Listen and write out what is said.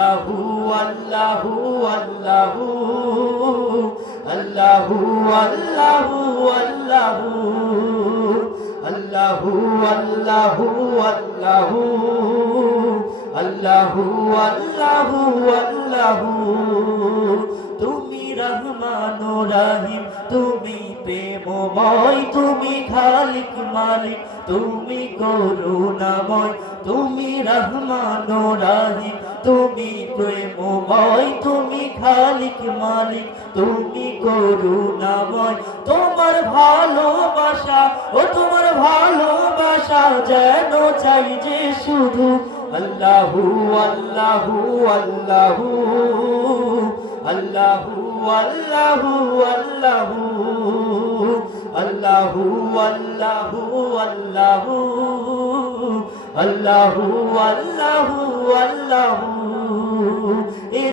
আল্লাহু আল্লাহু আল্লাহু আল্লাহু আল্লাহু আল্লাহু আল্লাহু আল্লাহু আল্লাহু আল্লাহু তুমি রহমান ও রহিম তুমি প্রেমময় তুমি খালিক মালিক তুমি করুণাময় তুমি রহমান ও রহিম তুমি প্রেমময় তুমি খালিক মালিক তুমি করুণাময় তোমার ভালোবাসা ও তোমার ভালোবাসা যেন চাই যে শুধু আল্লাহু আল্লাহু আল্লাহু আল্লাহু আল্লাহু আল্লাহু আল্লাহু আল্লাহু আল্লাহু আল্লাহু আল্লাহু আল্লাহু